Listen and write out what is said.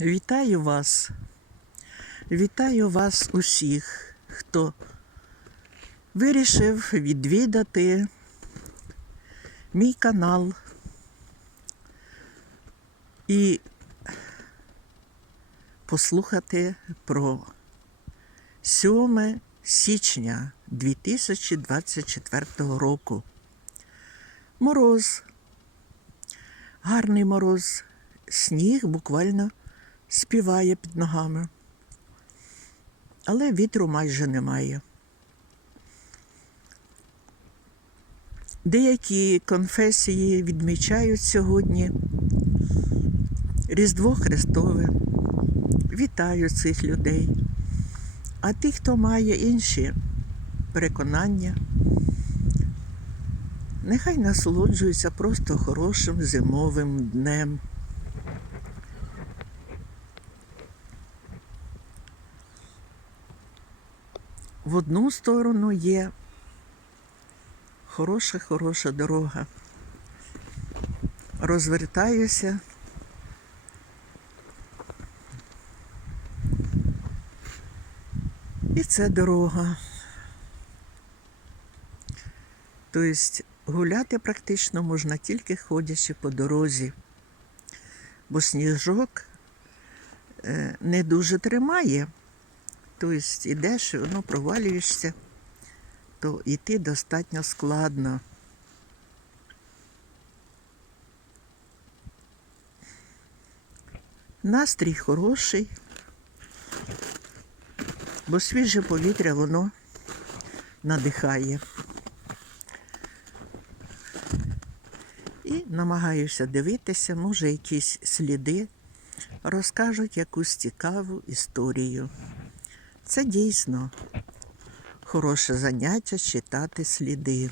Вітаю вас. Вітаю вас усіх, хто вирішив відвідати мій канал і послухати про 7 січня 2024 року. Мороз. Гарний мороз. Сніг буквально співає під ногами. Але вітру майже немає. Деякі конфесії відмічають сьогодні Різдво Христове. Вітаю цих людей. А ті, хто має інші переконання, нехай насолоджуються просто хорошим зимовим днем. В одну сторону є хороша, хороша дорога. Розвертаюся. І це дорога. Тобто гуляти практично можна тільки ходячи по дорозі, бо сніжок е, не дуже тримає. Тобто йдеш, і воно провалюєшся, то йти достатньо складно. Настрій хороший, бо свіже повітря воно надихає. І намагаюся дивитися, може, якісь сліди розкажуть якусь цікаву історію. Це дійсно хороше заняття читати сліди.